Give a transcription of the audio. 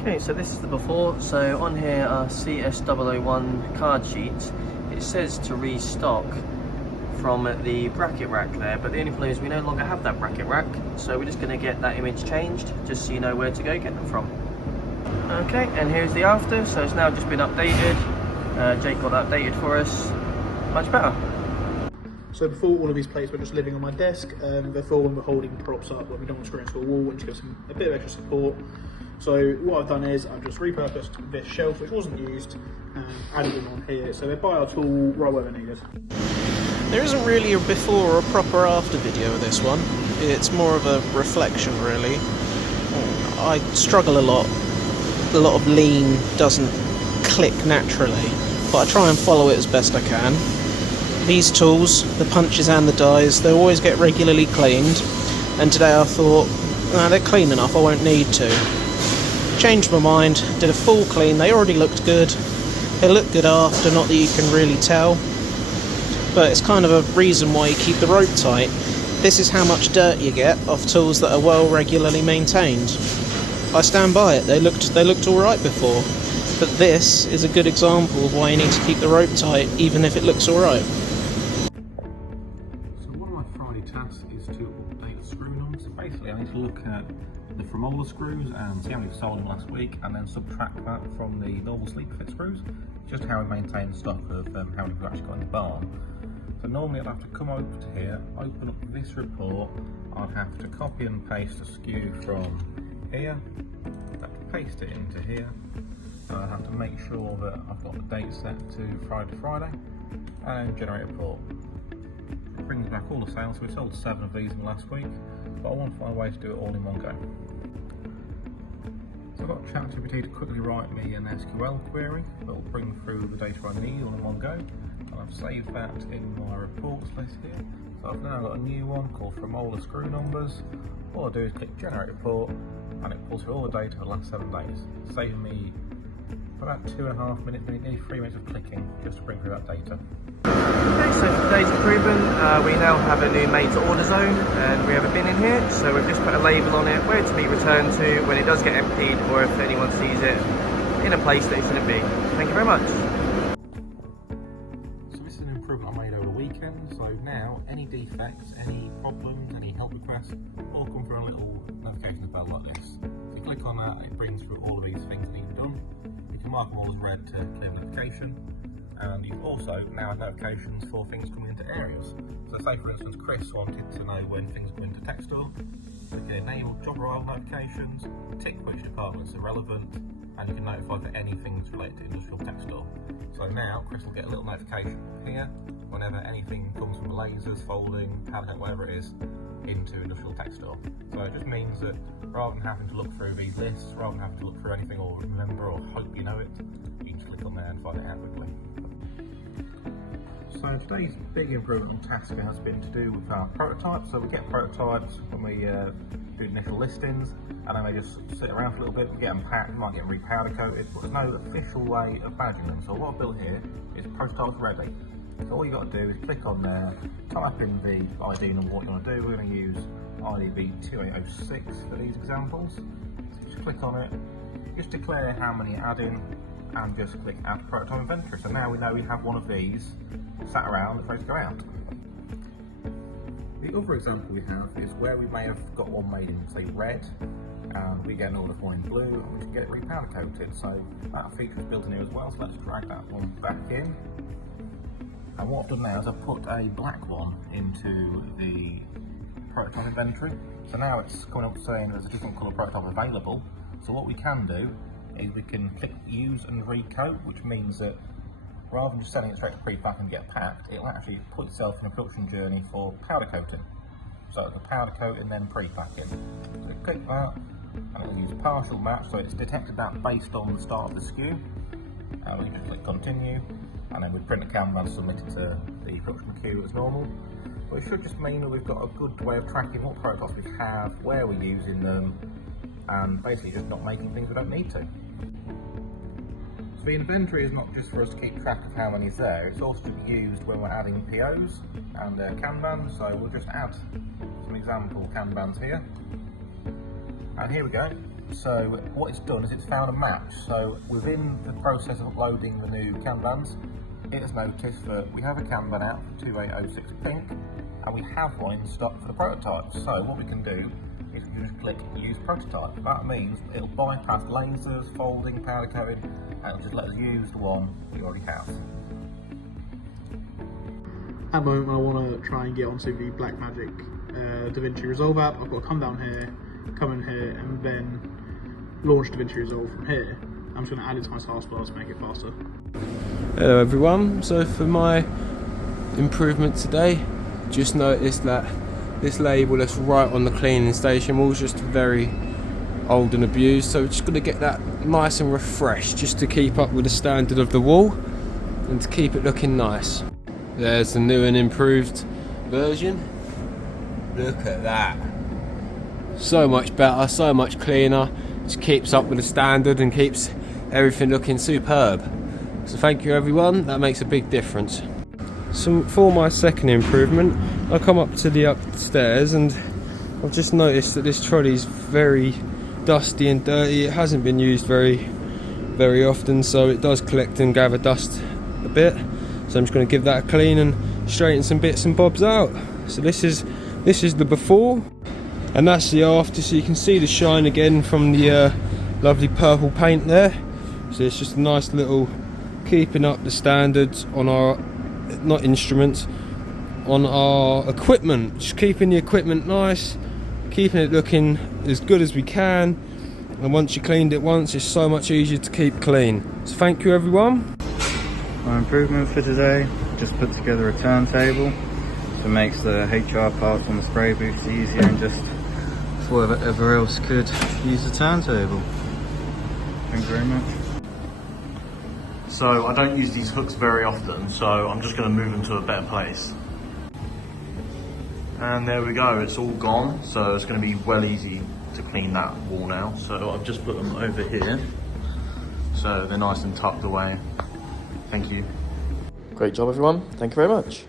Okay, so this is the before. So on here are CS001 card sheets. It says to restock from the bracket rack there, but the only problem is we no longer have that bracket rack, so we're just going to get that image changed just so you know where to go get them from. Okay, and here's the after. So it's now just been updated. Jake got that updated for us. Much better. So before, all of these plates were just living on my desk. Therefore, when we're holding props up, when we don't want to screw into a wall, and just gives them a bit of extra support. So what I've done is I've just repurposed this shelf, which wasn't used, and added them on here. So they're by our tool right where they're needed. There isn't really a before or a proper after video of this one. It's more of a reflection, really. I struggle a lot. A lot of lean doesn't click naturally, but I try and follow it as best I can. These tools, the punches and the dies, they always get regularly cleaned, and today I thought, they're clean enough, I won't need to. Changed my mind, did a full clean. They already looked good. They look good after, not that you can really tell, but it's kind of a reason why you keep the rope tight. This is how much dirt you get off tools that are well regularly maintained. I stand by it. They looked alright before, but this is a good example of why you need to keep the rope tight even if it looks alright. So one of my Friday tasks is to update screw numbers. So basically I need to look at the Fremola screws and see how many we've sold them last week, and then subtract that from the normal sleeper fit screws, just how we maintain stock of how many we've actually got in the barn. So normally I'd have to come over to here, open up this report, I'd have to copy and paste a SKU from here, I'd have to paste it into here, I have to make sure that I've got the date set to Friday, and generate a report. It brings back all the sales. So we sold 7 of these in the last week, but I want to find a way to do it all in one go. So I've got ChatGPT to quickly write me an SQL query that will bring through the data I need all in one go. And I've saved that in my reports list here. So I've now got a new one called Fremola screw numbers. All I do is click generate report, and it pulls through all the data for the last 7 days, saving me about 2.5 minutes, nearly 3 minutes of clicking just to bring through that data. Okay, so for today's improvement, we now have a new made to order zone, and we have a bin in here, so we've just put a label on it where to be returned to when it does get emptied, or if anyone sees it in a place that it shouldn't be. Thank you very much. So this is an improvement I made over the weekend, so now any defects, any problems, any help requests, all come through a little notification bell like this. So you click on that and it brings through all of these things that need done. You can mark them all as red to clear notification. And you've also now had notifications for things coming into areas. So say for instance Chris wanted to know when things go into tech store, you can enable job arrival notifications, tick which departments are relevant, and you can notify for anything related to industrial tech store. So now Chris will get a little notification here whenever anything comes from lasers, folding, pallet, whatever it is, into industrial tech store. So it just means that rather than having to look through these lists, rather than having to look through anything or remember or hope you know it, you can just click on there and find it out quickly. So today's big improvement task has been to do with our prototypes. So we get prototypes when we do initial listings, and then they just sit around for a little bit. We get them packed, might get them repowder coated, but there's no official way of badging them. So what I've built here is prototypes ready. So all you got to do is click on there, type in the ID number what you want to do. We're going to use IDB 2806 for these examples. So just click on it, just declare how many you add in, and just click add prototype inventory. So now we know we have one of these sat around that's ready to go out. The other example we have is where we may have got one made in, say, red, and we get an order for one in blue, and we can get it repowder coated. So that feature is built in here as well, so let's drag that one back in. And what I've done now is I've put a black one into the prototype inventory. So now it's coming up saying there's a different colour prototype available. So what we can do is we can click use and recoat, which means that rather than just sending it straight to pre-pack and get packed, it'll actually put itself in a production journey for powder coating. So it's a powder coat and then pre-packing. So click that, and it'll use partial match, so it's detected that based on the start of the SKU. And we can just click continue, and then we print a Kanban and submit it to the production queue as normal. But it should just mean that we've got a good way of tracking what prototypes we have, where we're using them, and basically just not making things we don't need to. So the inventory is not just for us to keep track of how many is there, it's also to be used when we're adding POs and Kanban. So we'll just add some example Kanbans here. And here we go. So what it's done is it's found a match. So within the process of uploading the new Kanbans, it has noticed that we have a Kanban out for 2806 pink, and we have one in stock for the prototype. So what we can do is we can just click use prototype. That means it'll bypass lasers, folding, powder coating, and it'll just let us use the one we already have. At the moment, I want to try and get onto the Blackmagic DaVinci Resolve app. I've got to come down here, come in here, and then launch DaVinci Resolve from here. I'm just going to add it to my taskbar to make it faster. Hello everyone, so for my improvement today, just noticed that this label that's right on the cleaning station wall is just very old and abused, so we're just going to get that nice and refreshed just to keep up with the standard of the wall and to keep it looking nice. There's the new and improved version. Look at that. So much better, so much cleaner, just keeps up with the standard and keeps everything looking superb. So thank you everyone, that makes a big difference. So for my second improvement, I come up to the upstairs and I've just noticed that this trolley is very dusty and dirty. It hasn't been used very often, so it does collect and gather dust a bit. So I'm just going to give that a clean and straighten some bits and bobs out. So this is the before, and that's the after. So you can see the shine again from the lovely purple paint there. So it's just a nice little keeping up the standards on our, not instruments, on our equipment. Just keeping the equipment nice, keeping it looking as good as we can. And once you cleaned it once, it's so much easier to keep clean. So thank you everyone. My improvement for today, just put together a turntable, so it makes the HR parts on the spray booths easier, and just for whoever else could use the turntable. Thank you very much. So I don't use these hooks very often, so I'm just going to move them to a better place. And there we go, it's all gone, so it's going to be well easy to clean that wall now. So I've just put them over here, so they're nice and tucked away. Thank you. Great job everyone, thank you very much.